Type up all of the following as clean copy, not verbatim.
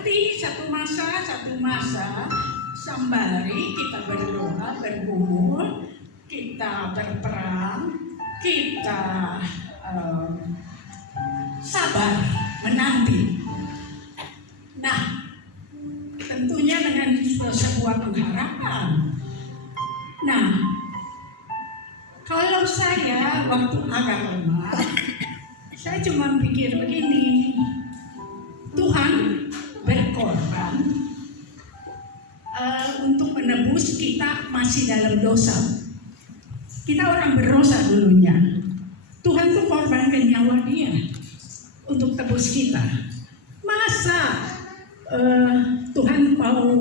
Tapi satu masa sembari kita berdoa, bergumul, kita berperang, kita sabar menanti. Nah, tentunya dengan sebuah pengharapan. Nah, kalau saya waktu agak lemah, saya cuma pikir begini, Tuhan berkorban untuk menebus kita masih dalam dosa. Kita orang berdosa dulunya. Tuhan tuh korbankan nyawa dia untuk tebus kita. Masa Tuhan mau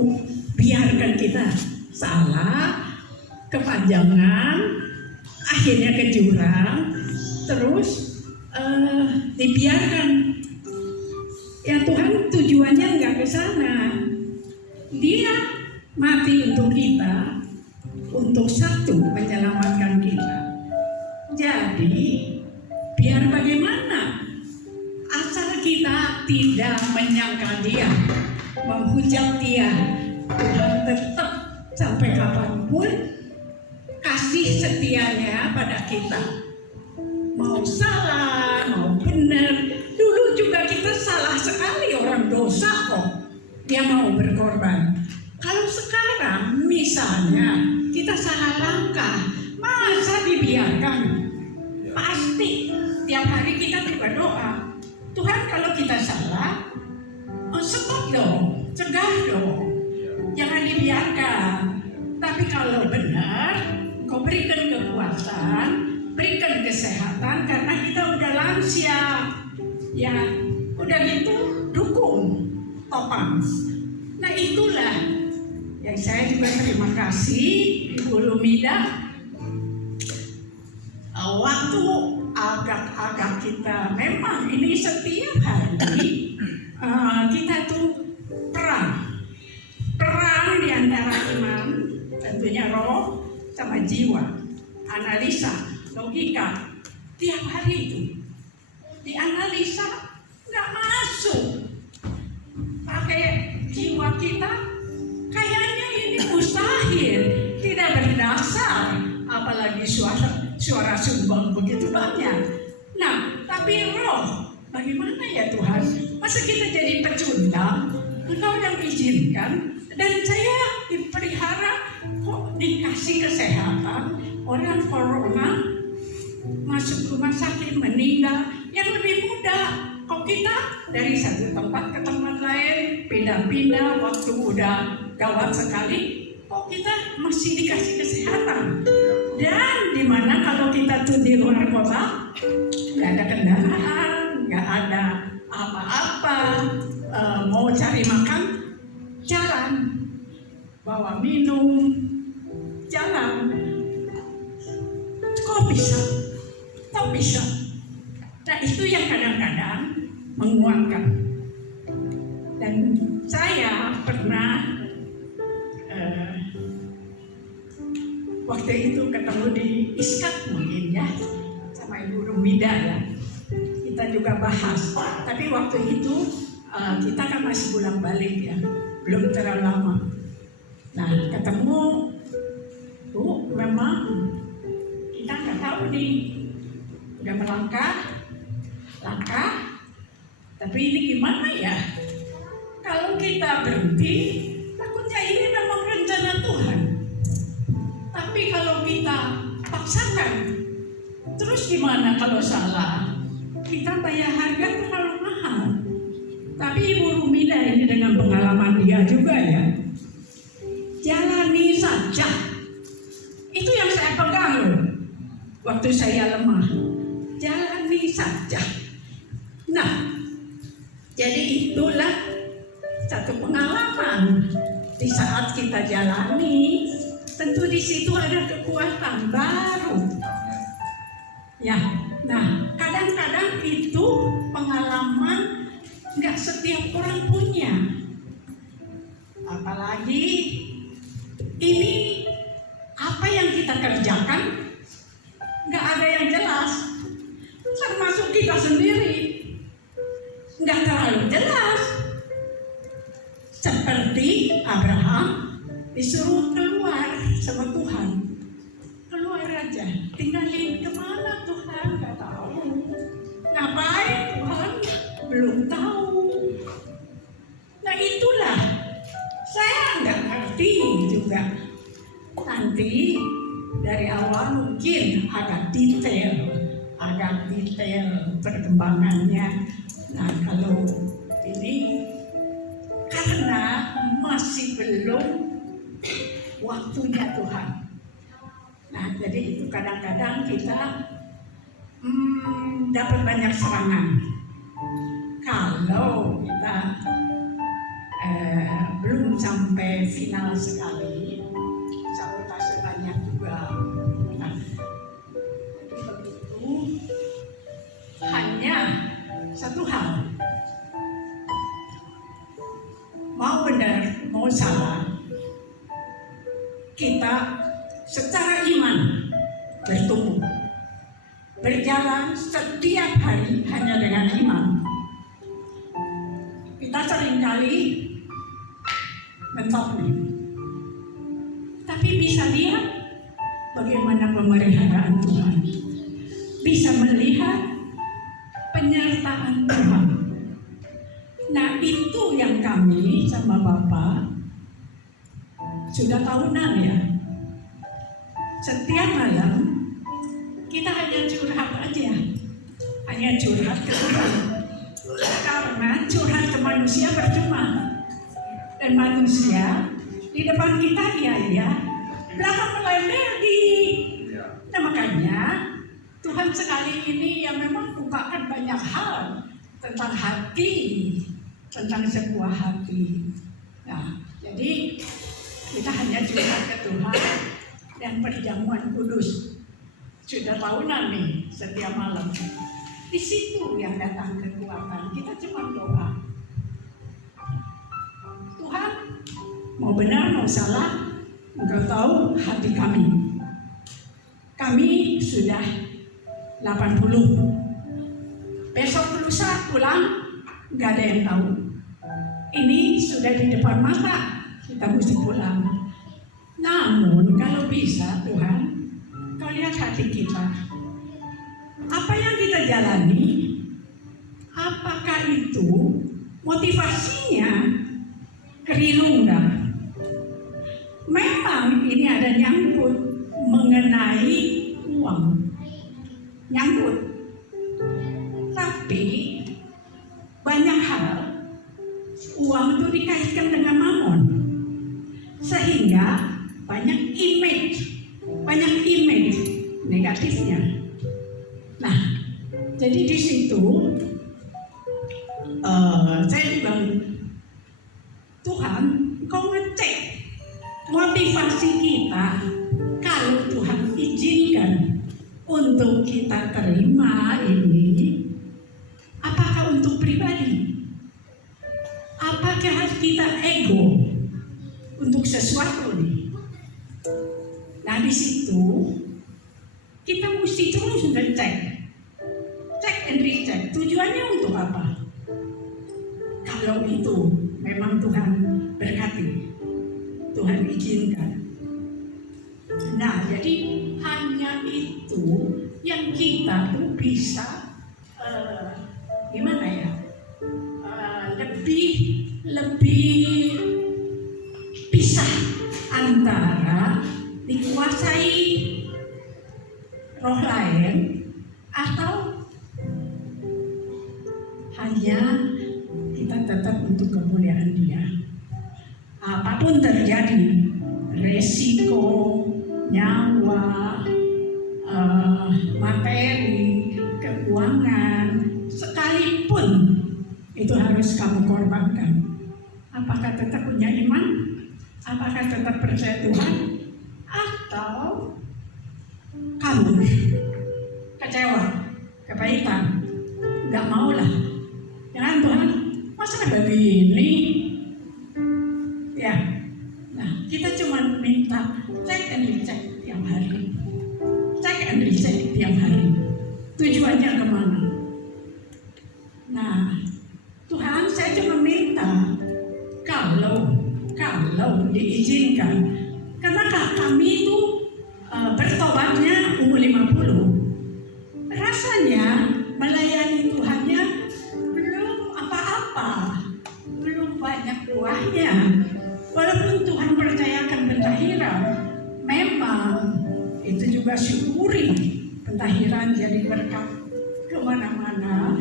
biarkan kita salah, kepanjangan, akhirnya ke jurang, terus dibiarkan? Ya Tuhan tujuannya nggak ke sana. Dia mati untuk kita, untuk satu menyelamatkan kita. Jadi biar bagaimana, asal kita tidak menyangkal dia, menghujat dia, Tuhan tetap sampai kapanpun kasih setianya pada kita. Mau salah, mau benar. Dulu juga kita salah sekali, orang dosa kok. Dia mau berkorban. Kalau sekarang misalnya kita salah langkah, masa dibiarkan? Pasti tiap hari kita berdoa, Tuhan kalau kita salah, stop dong, cegah dong, jangan dibiarkan. Tapi kalau benar, Kau berikan kekuatan, berikan kesehatan, karena kita udah lansia, ya udah gitu dukung, topang. Nah itulah yang saya juga terima kasih Ibu Lumida. Waktu agak-agak kita memang ini setiap hari kita tuh perang di antara iman, tentunya roh sama jiwa, analisa, logika, tiap hari itu dianalisa, nggak masuk. Pakai jiwa kita, kayaknya ini mustahil, tidak berdasar, apalagi suara sumbang begitu banyak. Nah, tapi roh, bagaimana ya Tuhan? Masa kita jadi pecundang? Engkau yang izinkan, dan saya dipelihara, kok dikasih kesehatan, orang corona masuk rumah sakit meninggal, yang lebih mudah. Kok kita dari satu tempat ke tempat lain, pindah-pindah, waktu udah gawat sekali, kok kita masih dikasih kesehatan. Dan dimana kalau kita tuh di luar kota, nggak ada kendaraan, nggak ada apa-apa, mau cari makan, jalan, bawa minum, jalan. Kok bisa? Nah itu yang kadang-kadang menguatkan. Dan saya pernah waktu itu ketemu di Iskat mungkin ya, sama Ibu Rumida ya. Kita juga bahas. Tapi waktu itu kita kan masih bolak-balik ya, belum terlalu lama. Nah ketemu, Bu, memang kita nggak tahu nih, udah melangkah, tapi ini gimana ya? Kalau kita berhenti, takutnya ini memang rencana Tuhan. Tapi kalau kita paksakan, terus gimana kalau salah? Kita bayar harga terlalu mahal. Tapi Ibu Rumida ini dengan pengalaman dia juga ya, jalani saja. Itu yang saya pegang loh, waktu saya lemah. Jalani saja. Nah, jadi itulah satu pengalaman. Di saat kita jalani, tentu di situ ada kekuatan baru. Ya, nah kadang-kadang itu pengalaman nggak setiap orang punya. Apalagi ini apa yang kita kerjakan nggak ada yang jelas, termasuk kita sendiri nggak terlalu jelas. Seperti Abraham disuruh keluar sama Tuhan. Keluar aja, tinggalin kemana Tuhan? Gak tahu. Ngapain Tuhan? Belum tahu. Nah itulah, saya nggak ngerti juga. Nanti dari awal mungkin agak detail perkembangannya. Nah kalau ini karena masih belum waktunya Tuhan. Nah jadi itu kadang-kadang kita dapat banyak serangan. Kalau kita belum sampai final sekali, sabotase banyak juga. Nah, jadi begitu. Hanya satu hal, mau benar mau salah, kita secara iman bertumbuh, berjalan setiap hari hanya dengan iman. Kita seringkali mentok nih, tapi bisa lihat bagaimana pemeliharaan Tuhan, bisa melihat penyertaan Tuhan. Nah itu yang kami sama Bapak sudah tahunan ya. Setiap malam kita hanya curhat aja, hanya curhat ke Tuhan. Karena curhat ke manusia percuma. Dan manusia di depan kita iya, belakang meledeki. Nah makanya Tuhan sekali ini yang memang bukakan banyak hal tentang hati, tentang sebuah hati. Nah jadi kita hanya curhat ke Tuhan. Dan perjamuan kudus sudah tahunan nih setiap malam. Di situ yang datang kekuatan. Kita cuma doa. Tuhan, mau benar mau salah, Engkau tahu hati kami. Kami sudah 80. Besok lusa pulang, nggak ada yang tahu. Ini sudah di depan mata, kita mesti pulang. Namun kalau bisa Tuhan, Kau lihat hati kita. Apa yang kita jalani, apakah itu motivasinya keliru enggak? Memang ini ada nyangkut mengenai uang. Nyangkut. Tapi banyak hal uang itu dikaitkan dengan mamon. Sehingga banyak image negatifnya. Nah, jadi di situ saya bilang, Tuhan, Kau ngecek motivasi kita. Kalau Tuhan izinkan untuk kita terima ini, apakah untuk pribadi? Apakah kita ego untuk sesuatu nih? Nah di situ kita mesti terus ngecek, cek and recheck. Tujuannya untuk apa? Kalau itu memang Tuhan berkati, Tuhan izinkan. Nah jadi hanya itu yang kita tuh bisa gimana ya? Lebih pisah antara dikuasai roh lain atau hanya kita tetap untuk kemuliaan Dia. Apapun terjadi, resiko, nyawa, materi, keuangan, sekalipun itu harus kamu korbankan. Apakah tetap punya iman? Apakah tetap percaya Tuhan? Atau kabur, kecewa, kepahitan, nggak mau lah. Jangan Tuhan, masa begini? Ya, nah kita cuma minta cek and recheck tiap hari, cek and recheck tiap hari. Tujuannya kemana? Nah, Tuhan saya cuma minta kalau kalau diizinkan. Karena kami itu bertobatnya umur 50. Rasanya melayani Tuhannya belum apa-apa, belum banyak buahnya. Walaupun Tuhan percayakan pentahiran, memang itu juga syukuri pentahiran jadi berkat kemana-mana.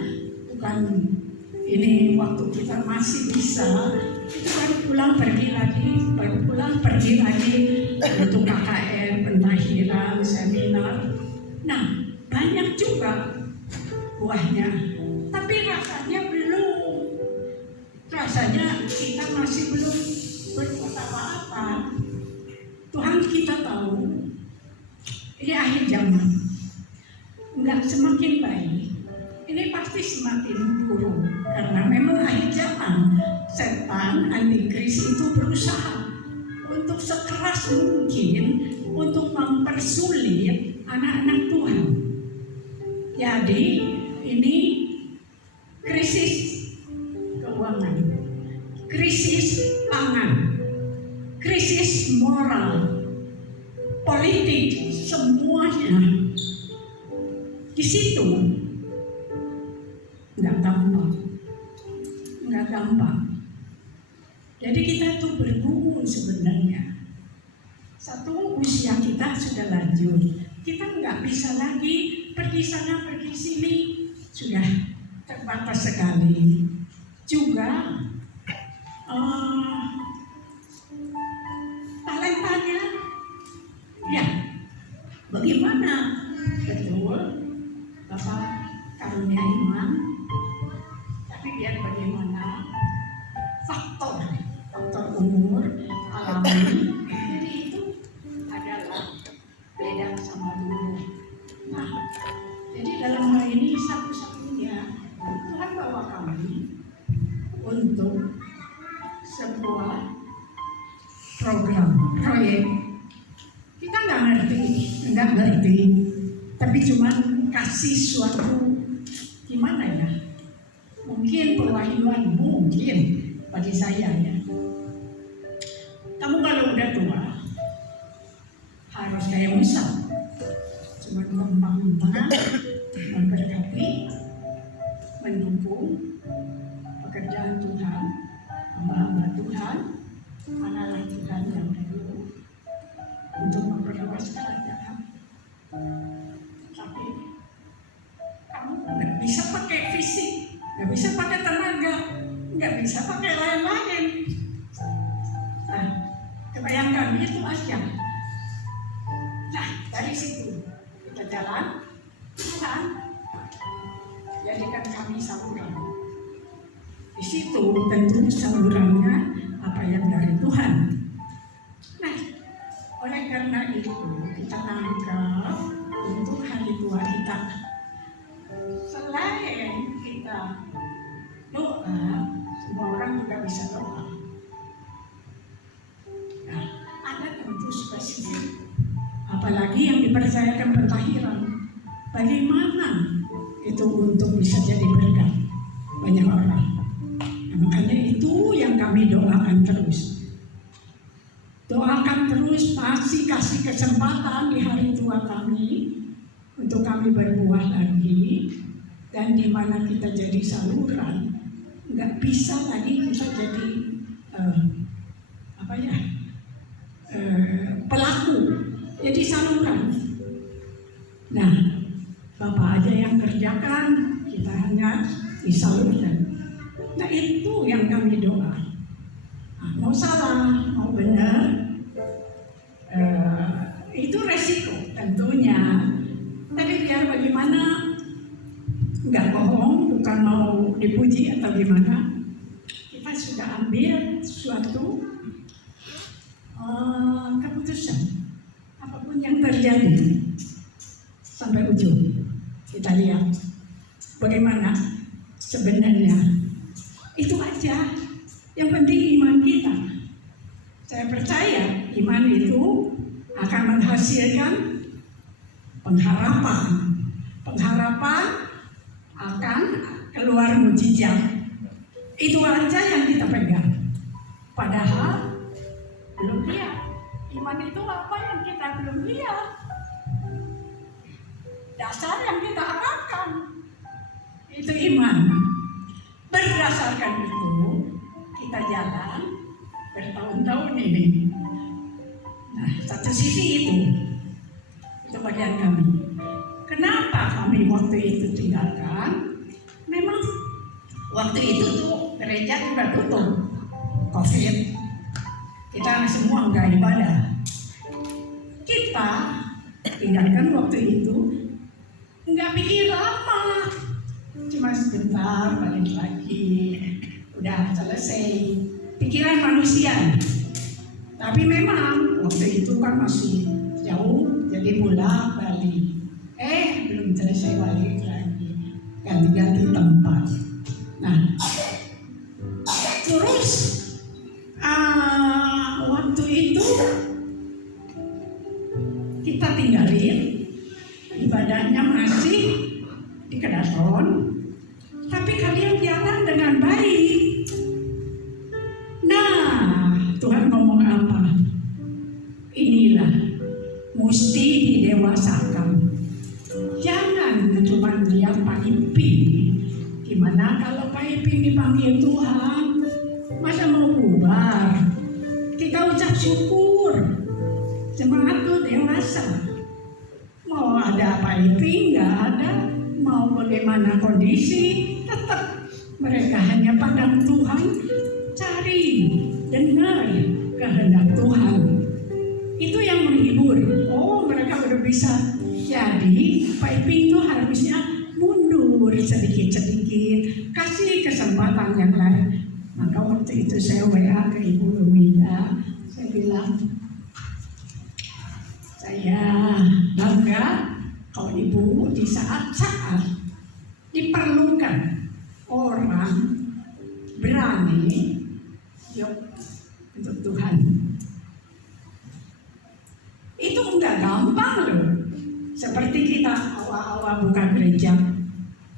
Bukan ini waktu kita masih bisa, itu baru pulang pergi lagi, untuk KKR, pentahiran, seminar. Nah, banyak juga buahnya, tapi rasanya kita masih belum berbuat apa-apa. Tuhan kita tahu ini akhir zaman, nggak semakin baik, ini pasti semakin buruk, karena memang akhir zaman. Setan, antikris itu berusaha untuk sekeras mungkin untuk mempersulit anak-anak Tuhan. Jadi ini krisis keuangan, krisis pangan, krisis moral, politik, semuanya di situ. Nggak gampang. Jadi kita tuh bergumul sebenarnya. Satu, usia kita sudah lanjut, kita nggak bisa lagi pergi sana pergi sini, sudah terbatas sekali. Juga talentanya, ya bagaimana? Betul, Bapak karunia iman, tapi biar bagaimana faktor umur, alami, jadi itu adalah beda sama dulu. Nah, jadi dalam hal ini satu-satunya Tuhan bawa kami untuk sebuah proyek. Kita nggak ngerti, tapi cuma kasih suatu gimana ya? Mungkin pewahyuan, mungkin bagi saya ya. Kamu kalau udah tua harus kayak Musa, cuma membangun, memberkati, mendukung pekerjaan Tuhan, hamba-hamba Tuhan, anak-anak Tuhan yang dulu untuk memperluas kerajaan. Tapi kamu nggak bisa pakai fisik, nggak bisa pakai tenaga, nggak bisa pakai lain-lain. Nah, kebayangkan itu aja. Nah, dari situ kita jalan, Tuhan jadikan kami saluran. Di situ tentu salurannya apa yang dari Tuhan. Nah, oleh karena itu kita anggap untuk hari tua kita, selain kita doa, semua orang juga bisa doa. Nah, ada tentu spesifik, apalagi yang dipercayakan pentahiran. Bagaimana itu untuk bisa jadi berkat banyak orang. Nah, makanya itu yang kami doakan terus. Doakan terus, masih kasih kesempatan di hari tua kami untuk kami berbuah lagi, dan di mana kita jadi saluran, nggak bisa lagi kita jadi pelaku, jadi saluran. Nah, Bapak aja yang kerjakan, kita hanya disalurkan. Nah, itu yang kami doa. Nah, mau salah, mau benar, itu resiko tentunya. Tapi biar bagaimana, nggak bohong, bukan mau dipuji atau gimana, kita sudah ambil suatu keputusan. Apapun yang terjadi sampai ujung, kita lihat bagaimana sebenarnya. Itu aja. Yang penting iman kita. Saya percaya iman itu akan menghasilkan pengharapan. Pengharapan akan keluar mujizat. Itu aja yang kita pegang. Padahal belum lihat. Dasar yang kita harapkan itu iman. Berdasarkan itu kita jalan bertahun-tahun ini. Nah, satu sisi itu bagian kami. Kenapa kami waktu itu tinggalkan? Memang waktu itu tuh gereja udah tutup, COVID. Kita semua nggak ibadah. Kita tinggalkan waktu itu nggak pikir lama, cuma sebentar balik lagi, udah selesai. Pikiran manusia. Tapi memang waktu itu kan masih jauh, jadi bolak balik. Belum selesai balik lagi, ganti-ganti tempat. Nah, terus waktu itu kita tinggalin, ibadahnya masih di Kedaton, tapi kalian jalan dengan baik. Nah, Tuhan ngomong apa? Inilah mesti didewasakan. Jangan cuma lihat Pak Iping. Gimana kalau Pak Iping dipanggil Tuhan, masa mau bubar? Kita ucap syukur. Semangat tuh dewasa. Mau ada Pak Iping, nggak ada. Mau bagaimana kondisi, tetap mereka hanya pandang Tuhan, cari, dengar kehendak Tuhan. Itu yang menghibur. Oh, mereka udah bisa. Jadi Pak Iping itu harusnya mundur sedikit-sedikit, kasih kesempatan yang lain. Maka waktu itu saya WA ke Ibu Lumida, saya bilang, saya bangga kalau Ibu di saat-saat diperlukan orang berani yuk untuk Tuhan. Itu enggak gampang loh. Seperti kita awal-awal buka gereja.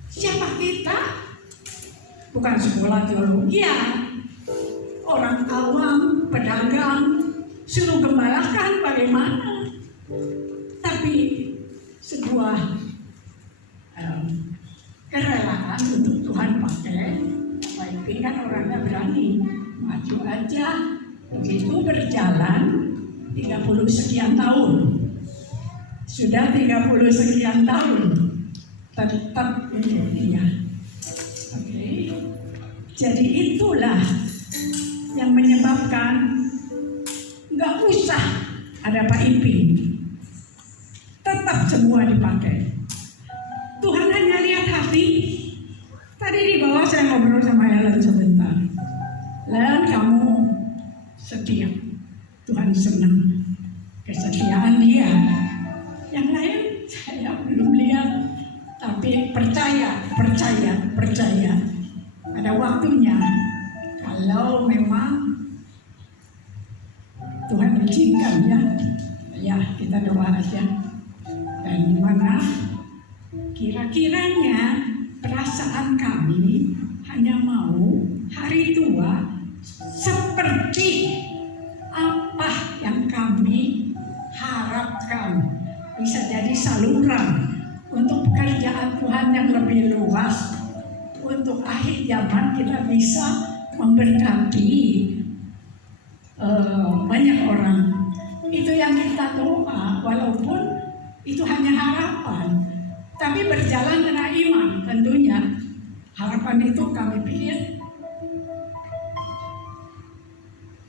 Siapa kita? Bukan sekolah teologi ya. Orang awam, pedagang, suruh gembalakan bagaimana. Tapi sebuah kerelaan untuk Tuhan pakai. Pak Iping kan orangnya berani. Maju aja. Begitu berjalan 30 sekian tahun. Sudah 30 sekian tahun tetap dia. Oke. Jadi itulah yang menyebabkan nggak usah ada Pak Iping, tetap semua dipakai. Tuhan hanya lihat hati. Tadi di bawah saya ngobrol sama Helen sebentar. Helen, kamu setia. Tuhan senang kesetiaan dia. Yang lain saya belum lihat, tapi percaya. Ada waktunya. Kalau memang Tuhan izinkan ya kita doa aja. Dan mana kira-kiranya perasaan kami hanya mau hari tua seperti apa yang kami harapkan. Bisa jadi saluran untuk pekerjaan Tuhan yang lebih luas. Untuk akhir zaman kita bisa memberkati banyak orang. Itu yang kita doa, walaupun itu hanya harapan. Tapi berjalan dengan iman tentunya. Harapan itu kami pikir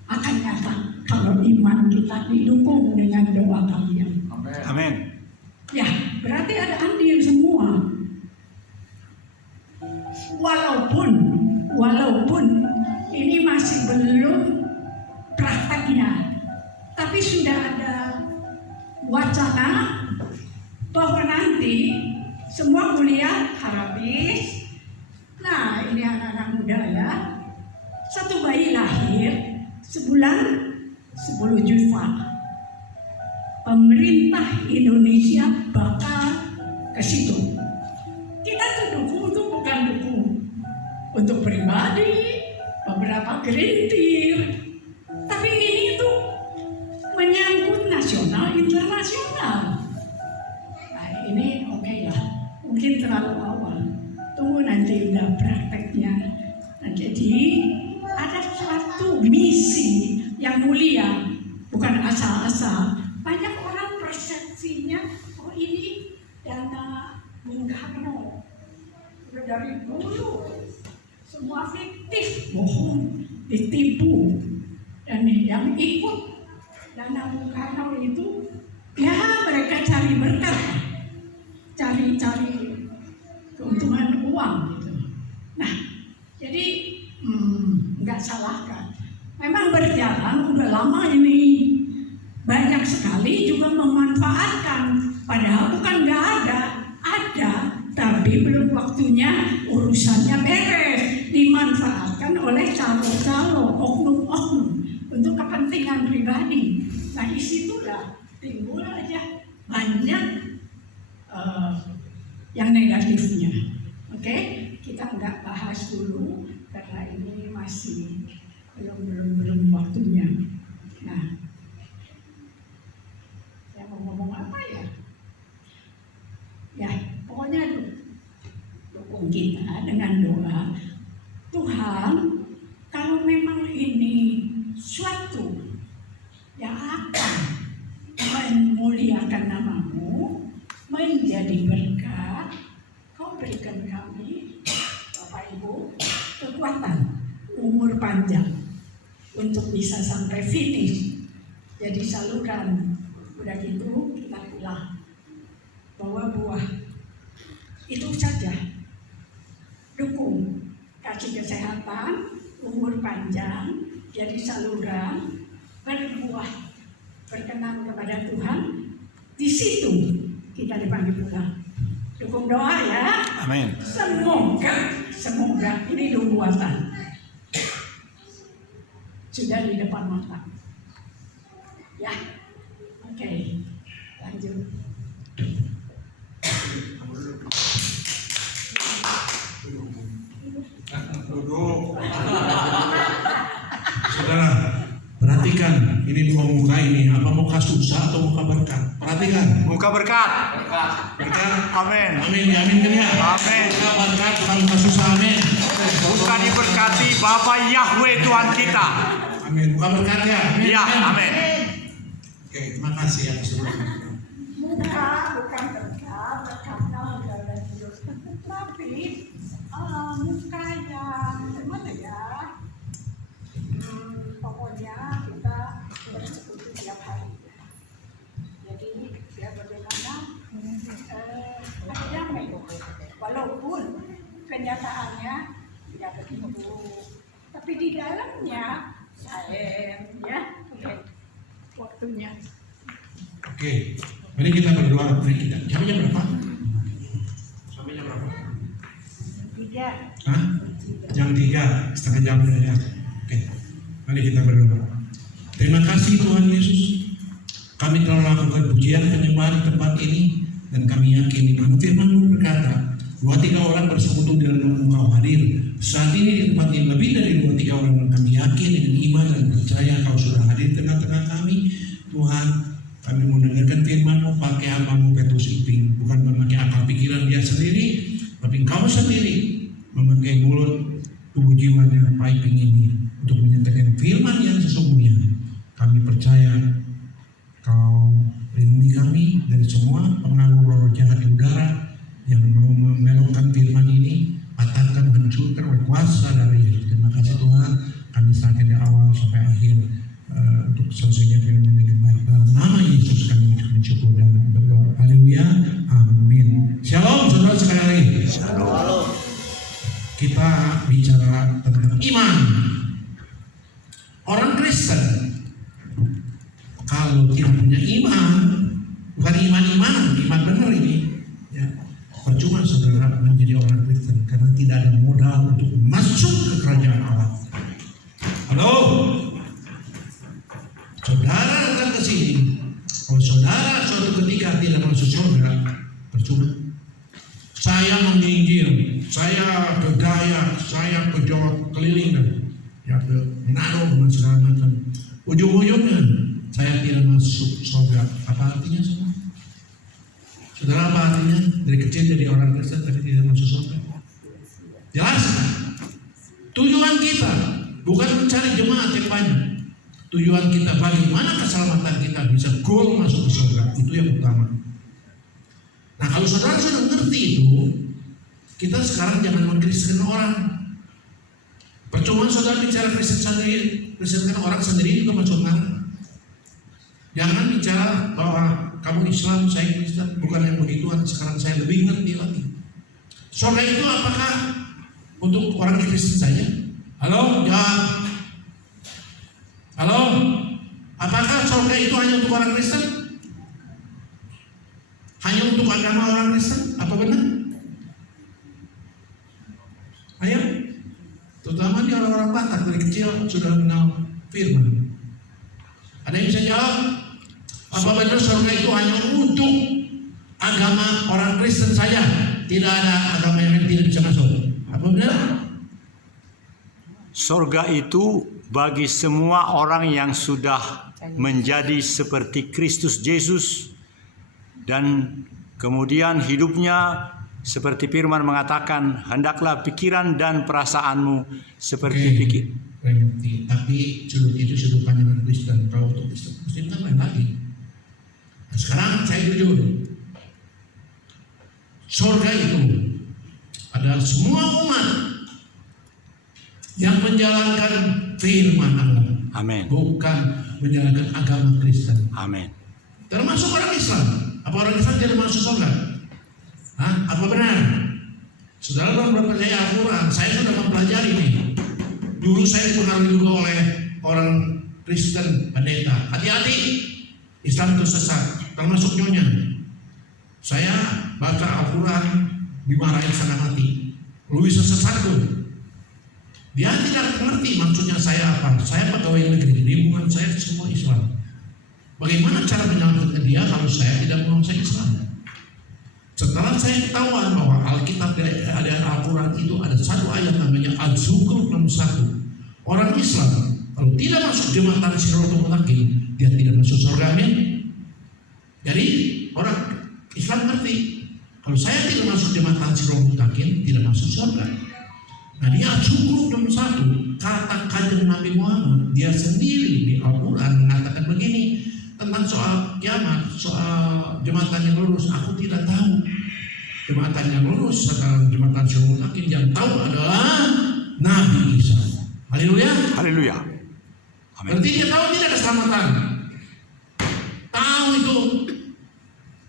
akan nyata kalau iman kita didukung dengan doa kalian. Amin. Ya, berarti ada andil semua. Walaupun ini masih belum prakteknya, tapi sudah ada wacana bahwa nanti semua kuliah habis. Nah, ini anak-anak muda ya. Satu bayi lahir sebulan 10 juta. Pemerintah Indonesia bakal ke situ. Kita tuh dukung tuh bukan dukung untuk pribadi, beberapa gelintir, tapi ini tuh menyangkut nasional internasional. nasional. Nah, ini oke lah, mungkin terlalu awal. Tunggu nanti udah prakteknya. Nah, jadi ada suatu misi yang mulia, bukan asal-asal. Banyak orang persepsinya, oh ini dana Bung Karno. Udah dari dulu, semua fiktif, bohong, ditipu. Dan yang ikut dana Bung Karno itu, ya mereka cari berkat, cari keuntungan uang gitu. Nah, jadi nggak salahkan. Memang berjalan udah lama ini, banyak sekali juga memanfaatkan. Padahal bukan nggak ada, tapi belum waktunya, urusannya beres, dimanfaatkan oleh calo-calo, oknum-oknum untuk kepentingan pribadi. Nah, disitulah timbul aja banyak yang negatifnya. Oke, kita nggak bahas dulu karena ini masih belum waktunya. Nah, saya mau ngomong apa ya? Ya, pokoknya dukung kita dengan doa. Tuhan, kalau memang ini suatu yang akan memuliakan namamu, menjadi berkat, kau berikan kami, Bapak Ibu, kekuatan, umur panjang untuk bisa sampai finish. Jadi saluran, udah gitu kita pulang, bawa buah. Itu saja. Dukung, kasih kesehatan, umur panjang, jadi saluran, berbuah, berkenan kepada Tuhan. Di situ kita dipanggil pulang. Dukung doa ya. Amin. Semoga ini buatan sudah di depan mata. Ya, oke, lanjut. Duduk. Saudara, perhatikan ini dua muka ini, apa muka susah atau muka berkat? Perhatikan. Muka berkat. Berkat. Amin. Amin, amin kan ya? Amin. Muka berkat, bukan muka susah, amin. Muka diberkati Bapa Yahweh Tuhan kita. Amin, muka berkat ya? Amin. Ya, amin. Oke, terima kasih ya saudara. Muka bukan berkatnya udah lanjut. Tapi muka yang gimana ya? Pokoknya kita bersekutu tiap hari. Jadi biar bagaimana ada damai. Walaupun kenyataannya tidak begitu, tapi di dalamnya sayang ya. Oke, waktunya. Oke, mari kita berdoa. Mari kita. Jamnya berapa? Sampai jam berapa? 3. Hah? Jam 3, setengah jam ya. Oke, mari kita berdoa. Terima kasih Tuhan Yesus. Kami telah melakukan pujian penyembahan di tempat ini dan kami yakin iman firman-Mu berkata, 2-3 orang bersekutu di dalam Engkau hadir. Saat ini di tempat ini lebih dari 2-3 orang dan kami yakin dengan iman dan percaya Kau sudah hadir di tengah-tengah kami. Tuhan, kami mau dengarkan firman-Mu pakai hamba-Mu Petrus Iping, bukan memakai akal pikiran dia sendiri, tapi Engkau sendiri memakai mulut tubuh jiwa dan Iping ini untuk menyatakan firman yang sesungguhnya. Kami percaya Kau lindungi kami dari semua pengaruh roh jahat di udara yang mau membelokkan firman ini, patahkan, hancurkan oleh kuasa dari Yesus. Terima kasih Tuhan, kami serahkan dari awal sampai akhir untuk selesainya firman dengan baik. Dalam nama Yesus kami mengucapkan syukur dan berdoa. Haleluya, amin. Shalom saudara sekalian. Shalom. Kita bicara tentang iman. Orang Kristen kalau tidak punya iman, bukan iman benar ini, ya, percuma saudara menjadi orang Kristen karena tidak ada modal untuk masuk ke kerajaan Allah. Halo, saudara datang ke sini, kalau saudara suatu ketika tidak masuk surga, percuma. Saya menginjil, saya ke Dayak, saya ke Jawa keliling dan ya ke Manado dan segala macam. Ujung-ujungnya saya tidak masuk surga. Apa artinya semua? Saudara, apa artinya? Dari kecil jadi orang Kristen tapi tidak masuk surga. Jelas kan? Tujuan kita bukan mencari jemaat yang banyak. Tujuan kita bagaimana keselamatan kita bisa goal masuk ke surga. Itu yang utama. Nah, kalau saudara sudah mengerti itu, kita sekarang jangan mengkristenkan orang. Percuma saudara bicara kristenkan orang sendiri juga masuk neraka. Jangan bicara bahwa kamu Islam, saya Kristen, bukan yang begituan. Sekarang saya lebih ngerti lagi. Surga itu apakah untuk orang Kristen saja? Halo, jawab. Halo, apakah surga itu hanya untuk orang Kristen? Hanya untuk agama orang Kristen? Apa benar? Ayo, terutama di orang-orang Batak dari kecil sudah mengenal firman. Ada yang bisa jawab? Apa benar surga itu hanya untuk agama orang Kristen saja? Tidak ada agama yang tidak bisa masuk. Apa benar? Surga itu bagi semua orang yang sudah menjadi seperti Kristus Yesus dan kemudian hidupnya seperti firman mengatakan, hendaklah pikiran dan perasaanmu seperti pikir. Mengerti. Tapi sudut itu sudut pandang Kristen. Kalau untuk Kristen Muslim kan lain lagi. Nah, sekarang saya jujur, surga itu adalah semua umat yang menjalankan firman Allah. Amin. Bukan menjalankan agama Kristen. Amin. Termasuk orang Islam. Apa orang Islam tidak masuk surga? Hah? Apa benar? Saudara belum percaya Al-Quran. Saya sudah mempelajari ini. Dulu saya dipengaruhi juga oleh orang Kristen pendeta. Hati-hati, Islam itu sesat. Termasuk nyonya. Saya baca Al-Quran dimarahin setengah mati. Lu bisa sesat tuh. Dia tidak mengerti maksudnya saya apa. Saya pegawai negeri, lingkungan saya semua Islam. Bagaimana cara menyelamatkan dia kalau saya tidak menguasai Islam? Setelah saya ketahuan bahwa Alkitab ada Al-Quran itu ada satu ayat namanya Az-Zukhruf 61. Orang Islam kalau tidak masuk jembatan Siratul Mustaqim, dia tidak masuk surga. Amin. Jadi orang Islam ngerti kalau saya tidak masuk jembatan Siratul Mustaqim, tidak masuk surga. Nah, dia Az-Zukhruf 61 kata kajian Nabi Muhammad, dia sendiri di Al-Quran mengatakan begini tentang soal kiamat, soal jembatan yang lurus. Aku tidak tahu jembatan yang lurus sekarang jembatan Siratul Mustaqim. Yang tahu adalah Nabi Isa. Haleluya. Haleluya. Amin. Berarti dia tahu tidak keselamatan. Tahu itu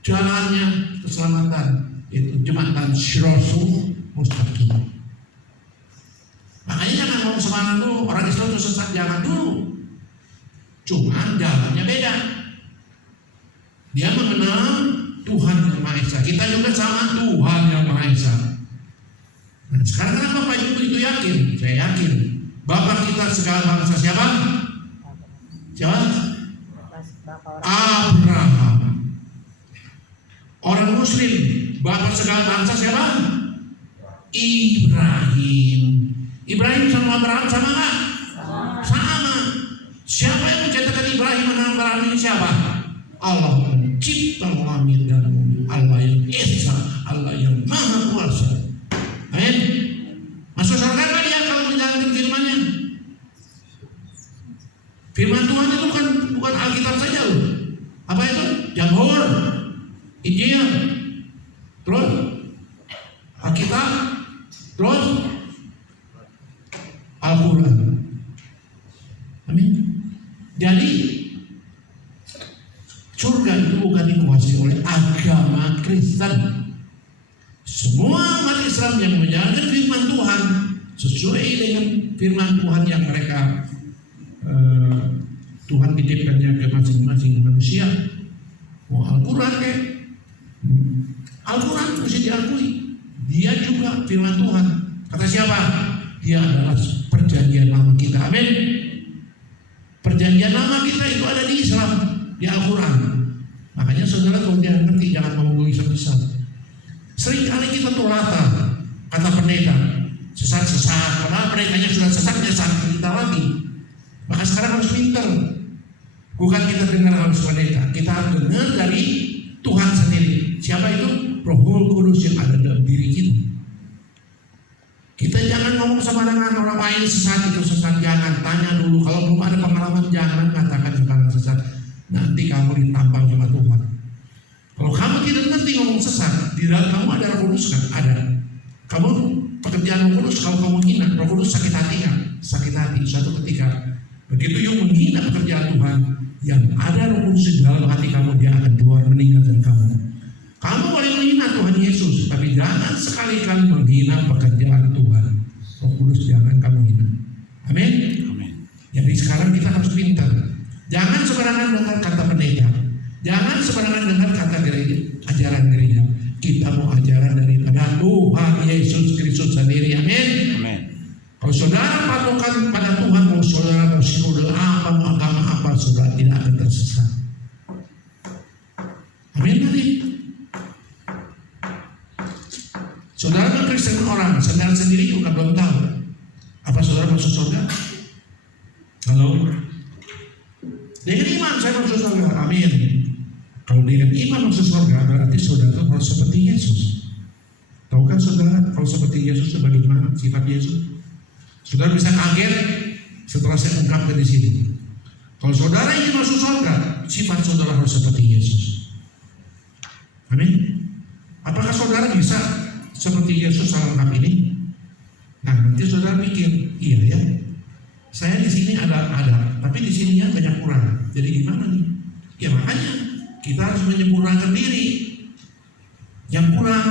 jalannya keselamatan, itu jembatan Siratul Mustaqim. Makanya jangan ngomong semangat dulu, orang Islam itu sesat, jangan dulu. Cuma jalannya beda. Dia mengenal Tuhan yang Maha Esa. Kita juga sama Tuhan yang Maha Esa. Nah, sekarang kenapa Bapak Ibu begitu yakin? Saya yakin. Bapak kita segala bangsa siapa? Siapa? Abraham. Orang Muslim, Bapak segala bangsa siapa? Ibrahim. Ibrahim sama Abraham sama nggak? Sama. Siapa yang mencetakkan Ibrahim dan Abraham ini siapa? Allah pencipta langit dan bumi. Allah yang Esa, Allah yang Maha Kuasa. Amin. Masuk surga kan dia kalau menjalankan firman-Nya. Firman Tuhan itu bukan Alkitab saja loh. Apa itu? Zabur, Injil, terus Alkitab, terus Al-Quran. Amin. Jadi surga itu bukan dikuasai oleh agama Kristen. Semua umat Islam yang menjalankan firman Tuhan sesuai dengan firman Tuhan yang mereka Tuhan titipkannya ke masing-masing manusia. Mau Al-Quran deh. Al-Quran mesti diakui. Dia juga firman Tuhan. Kata siapa? Dia adalah perjanjian lama kita. Amin. Perjanjian lama kita itu ada di Islam, di Al-Quran. Makanya saudara kalau dia ngerti jangan ngomong Islam-Islam. Seringkali kita tuh rata kata pendeta sesat-sesat, karena pendetanya sudah sesat kita lagi. Maka sekarang harus pintar. Bukan kita dengar harus pendeta, kita harus dengar dari Tuhan sendiri. Siapa itu? Roh Kudus yang ada dalam diri kita. Kita jangan ngomong sembarangan, orang lain sesat itu sesat, jangan. Tanya dulu, kalau belum ada pengalaman jangan katakan sekarang sesat. Nanti kamu ditampang sama Tuhan. Kalau kamu tidak ngerti ngomong sesat, di dalam kamu ada Roh Kudus kan? Ada. Kamu pekerjaan Roh Kudus, kalau kamu hina, Roh Kudus sakit hati kan? Sakit hati suatu ketika. Begitu yang menghina pekerjaan Tuhan, yang ada Roh Kudus di dalam hati kamu, dia akan keluar meninggalkan kamu. Kamu boleh menghina Tuhan Yesus, tapi jangan sekali-kali menghina pekerjaan Tuhan. Roh Kudus jangan kamu hina. Amin. Jadi sekarang kita harus pintar. Jangan sembarangan dengar kata pendeta. Jangan sembarangan dengar kata gereja, ajaran gereja. Kita mau ajaran daripada Tuhan Yesus Kristus sendiri. Amin. Amin. Kalau saudara patokan pada Tuhan, mau saudara mau sinode apa, mau agama apa, saudara tidak akan tersesat. Amin tadi. Saudara kan Kristen orang, saudara sendiri juga belum tahu. Apa saudara masuk surga? Halo? Dengan iman saya masuk surga. Amin. Kalau dengan iman masuk surga, berarti saudara itu harus seperti Yesus. Tahu kan saudara, kalau seperti Yesus bagaimana sifat Yesus? Saudara bisa kaget setelah saya ungkapkan di sini. Kalau saudara ingin masuk surga, sifat saudara harus seperti Yesus. Amin. Apakah saudara bisa seperti Yesus lengkap ini? Nah, nanti saudara pikir, iya ya, saya di sini ada, tapi di sininya banyak kurang. Jadi gimana nih? Ya makanya kita harus menyempurnakan diri. Yang kurang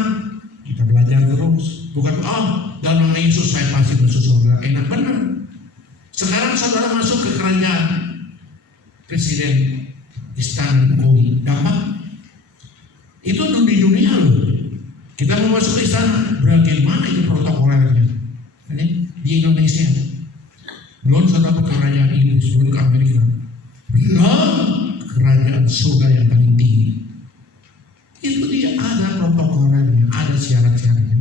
kita belajar terus. Bukan dalam nama Yesus saya pasti masuk surga. Enak benar. Sekarang saudara masuk ke kerajaan Presiden Istana Jokowi, gampang. Itu di dunia loh. Kita mau masuk ke istana, bagaimana itu protokolernya? Ini di Indonesia. Belum saudara ke kerajaan Inggris, belum ke Amerika, belum kerajaan surga yang paling tinggi. Itu dia ada protokolernya, ada syarat-syaratnya.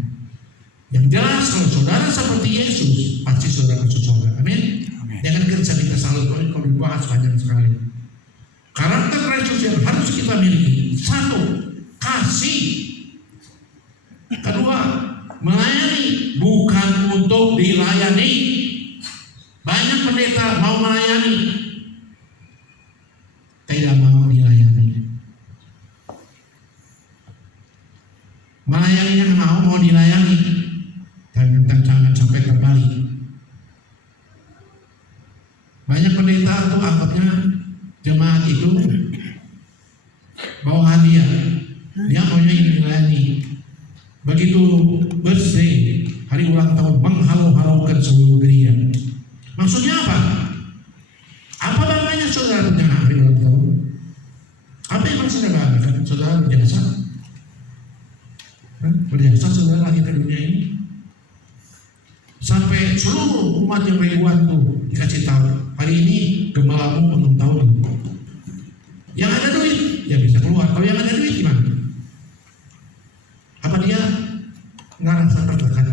Yang jelas kalau saudara seperti Yesus, pasti saudara masuk surga. Amin. Jangan kerja kita selalu kalau dibahas banyak sekali. Karakter Kristus yang harus kita miliki. Satu, kasih. Kedua, melayani, bukan untuk dilayani. Banyak pendeta mau melayani, tidak mau dilayani. Melayani yang mau dilayani, dan jangan sampai terbalik. Banyak pendeta itu anggapnya jemaat itu bawa hadiah, dia maunya ingin dilayani. Begitu birthday, hari ulang tahun, menghalau-halaukan seluruh gereja. Maksudnya apa? Apa bangganya saudara punya hari ulang tahun? Apa yang harus saudara banggakan? Saudara berjasa? Berjasa saudara lagi ke dunia ini? Sampai seluruh umat yang ribuan tuh dikasih tahu, hari ini gembalamu ulang tahun. Yang ada duit, ya bisa keluar. Kalau yang ada duit gimana? Apa dia nggak rasa tertekan?